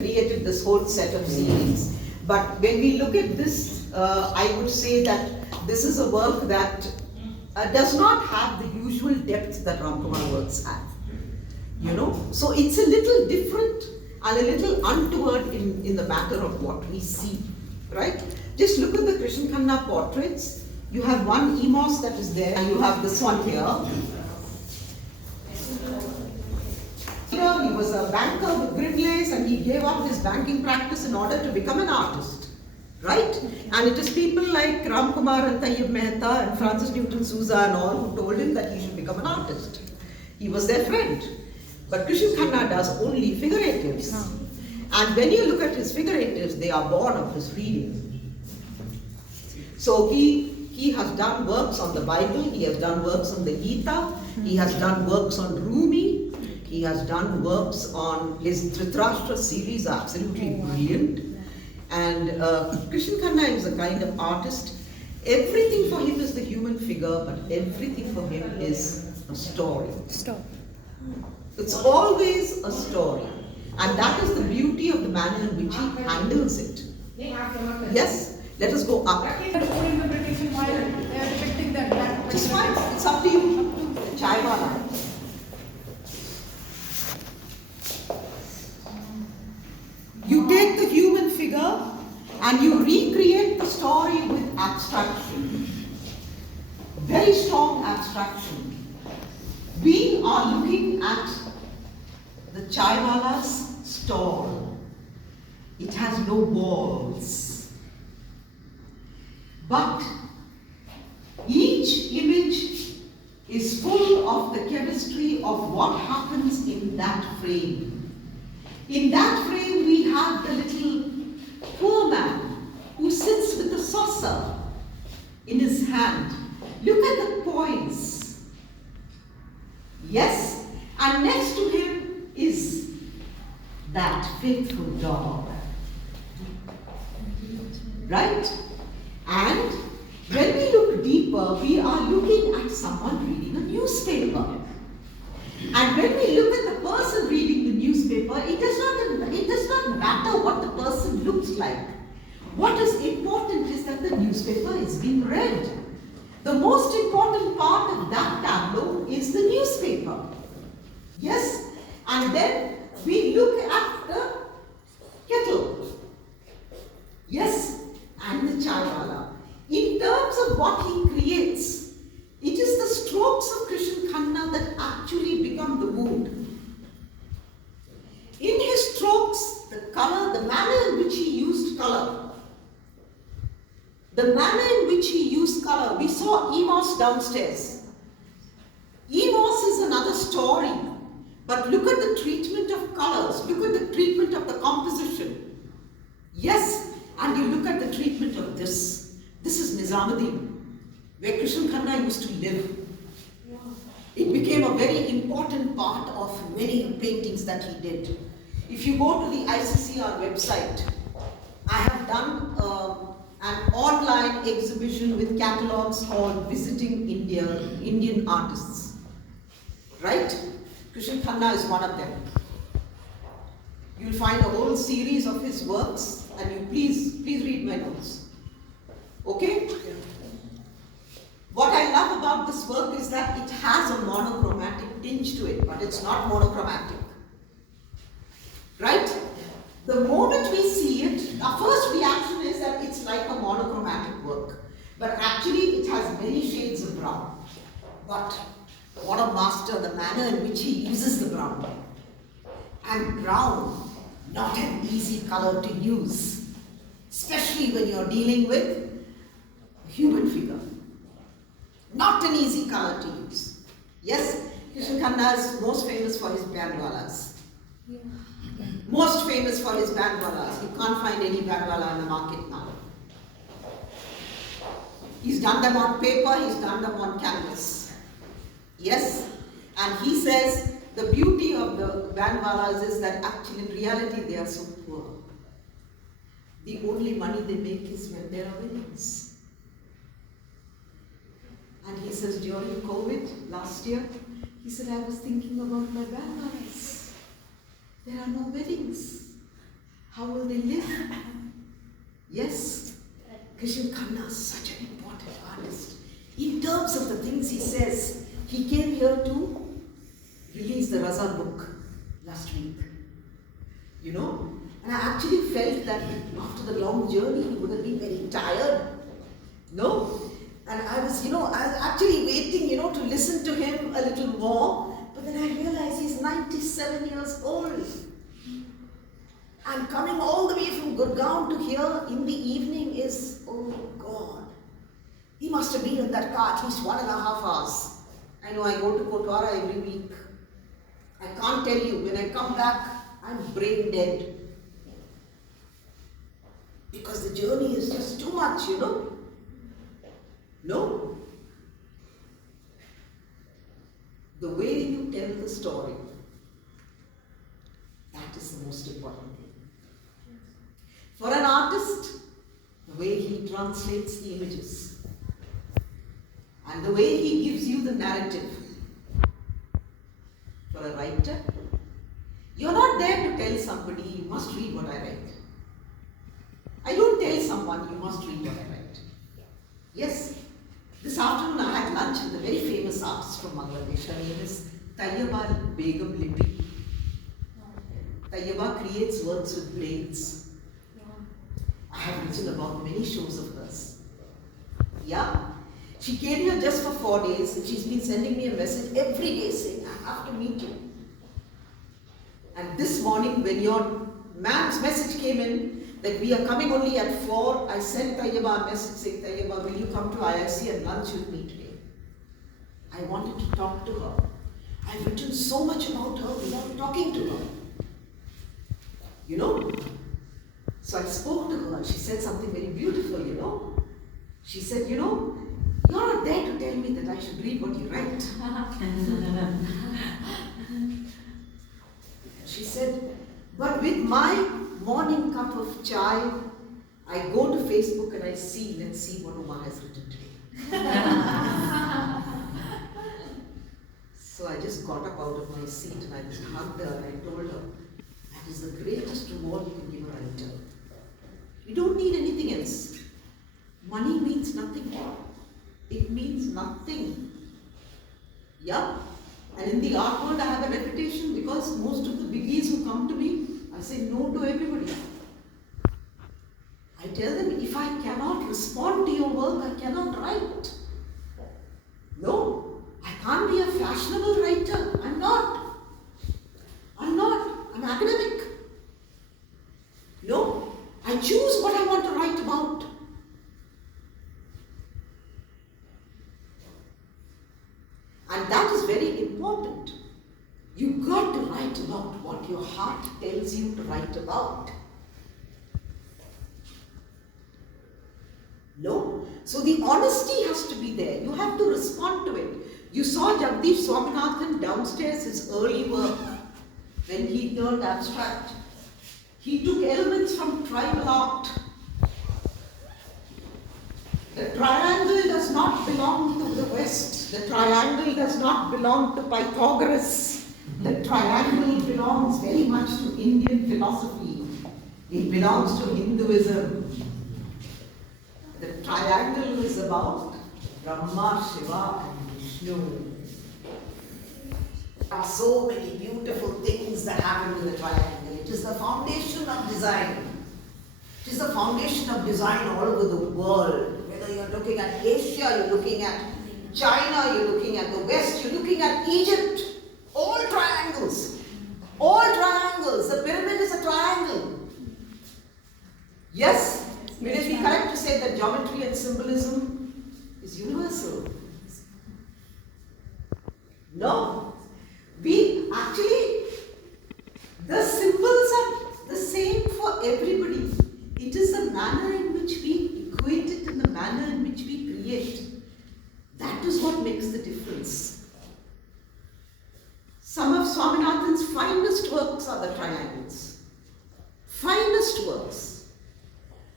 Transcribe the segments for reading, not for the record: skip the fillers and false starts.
created this whole set of series. But when we look at this, I would say that this is a work that does not have the usual depth that Ramkumar works have. You know, so it's a little different and a little untoward in the matter of what we see, right? Just look at the Krishan Khanna portraits. You have one emos that is there, and you have this one here. Here he was a banker with Grimlace, and he gave up his banking practice in order to become an artist, right? And it is people like Ramkumar and Tayyib Mehta and Francis Newton Sousa and all who told him that he should become an artist. He was their friend. But Krishan Khanna does only figuratives. And when you look at his figuratives, they are born of his reading. So he has done works on the Bible, he has done works on the Gita, he has done works on Rumi, he has done works on his Dhritarashtra series, are absolutely brilliant. And Krishan Khanna is a kind of artist. Everything for him is the human figure, but everything for him is a story. It's always a story. And that is the beauty of the manner in which he handles it. Yes? Let us go up. Just fine. It's up to you. Chaiwala. You take the human figure and you recreate the story with abstraction. Very strong abstraction. We are looking at the Chaiwala's stall. It has no walls. But each image is full of the chemistry of what happens in that frame. In that frame we have the little poor man who sits with the saucer in his hand. Look at the poise. Yes? And next to him is that faithful dog. Right? And when we look deeper, we are looking at someone reading a newspaper. And when we look at the person reading the newspaper, it does not matter what the person looks like. What is important is that the newspaper is being read. The most important part of that tableau is the newspaper. Yes? And then we look at the kettle. Yes? And the Chaiwala. In terms of what he creates, it is the strokes of Krishan Khanna that actually become the mood. In his strokes, the color, the manner in which he used color, we saw Emos downstairs. Emos is another story, but look at the treatment of colors, look at the treatment of the composition. Yes, and you look at the treatment of this. This is Nizamuddin, where Krishan Khanna used to live. It became a very important part of many paintings that he did. If you go to the ICCR website, I have done an online exhibition with catalogs called Visiting Indian Artists. Right? Krishan Khanna is one of them. You'll find a whole series of his works, and you please read my notes. Okay? What I love about this work is that it has a monochromatic tinge to it, but it's not monochromatic. Right? The moment we see it, our first reaction is that it's like a monochromatic work. But actually it has many shades of brown. But what a master, the manner in which he uses the brown. And brown, not an easy color to use, especially when you're dealing with a human figure. Not an easy color to use. Yes, Krishan Khanna is most famous for his bandwalas. Yeah. Most famous for his bandwalas. You can't find any bandwala in the market now. He's done them on paper, he's done them on canvas. Yes, and he says the beauty of the bandwalas is that actually in reality they are so poor. The only money they make is when there are weddings. And he says during COVID last year, he said, I was thinking about my bandwalas. There are no weddings. they live. Yes, Krishan Khanna is such an important artist. In terms of the things he says, he came here to release the Raza book last week. You know? And I actually felt that after the long journey, he would have been very tired. No? And I was actually waiting, to listen to him a little more. But then I realized he's 97 years old. And coming all the way from Gurgaon to here in the evening is, oh God. He must have been in that car at least 1.5 hours. I know I go to Kotwara every week. I can't tell you, when I come back, I'm brain dead. Because the journey is just too much, No? The way you tell the story, that is the most important thing. For an artist, the way he translates the images and the way he gives you the narrative. For a writer, you're not there to tell somebody, you must read what I write. I don't tell someone, you must read what I write. Yes, this afternoon I had lunch with a very famous artist from Bangladesh. Her name is Tayyaba Begum Lipi. Tayyaba creates works with blades. I have written about many shows of hers. Yeah. She came here just for 4 days and she's been sending me a message every day saying, I have to meet you. And this morning when your man's message came in that we are coming only at 4, I sent Tayyaba a message saying, Tayyaba, will you come to IIC and lunch with me today? I wanted to talk to her. I've written so much about her without talking to her. So I spoke to her. She said something very beautiful, She said, you're not there to tell me that I should read what you write. She said, but with my morning cup of chai, I go to Facebook and let's see what Uma has written today. So I just got up out of my seat and I just hugged her and I told her, that is the greatest reward you can give a writer. You don't need anything else. Money means nothing. It means nothing. Yeah? And in the art world I have a reputation because most of the biggies who come to me, I say no to everybody. I tell them, if I cannot respond to your work, I cannot write. No, I can't be a fashionable writer. I'm not. I'm academic. No, I choose what I want to write about. And that is very important. You've got to write about what your heart tells you to write about. No? So the honesty has to be there. You have to respond to it. You saw Jagdish Swaminathan downstairs, his early work, when he turned abstract. He took elements from tribal art. The triangle does not belong to the West. The triangle does not belong to Pythagoras. The triangle belongs very much to Indian philosophy. It belongs to Hinduism. The triangle is about Brahma, Shiva and Vishnu. There are so many beautiful things that happen in the triangle. It is the foundation of design. It is the foundation of design all over the world. Whether you're looking at Asia, you're looking at China, you're looking at the West, you're looking at Egypt. All triangles. All triangles. The pyramid is a triangle. Yes? Will it be correct to say that geometry and symbolism is universal? No. The symbols are the same for everybody. It is the manner in which we equate it and the manner in which we create. That is what makes the difference. Some of Swaminathan's finest works are the triangles. Finest works.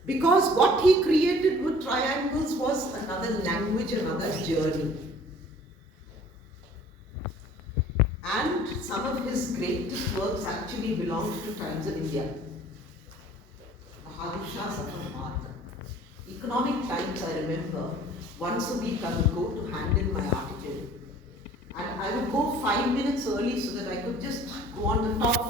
Because what he created with triangles was another language, another journey. And some of his greatest works actually belonged to tribes in India. Economic Times, I remember, once a week I would go to hand in my article. And I would go 5 minutes early so that I could just go on the top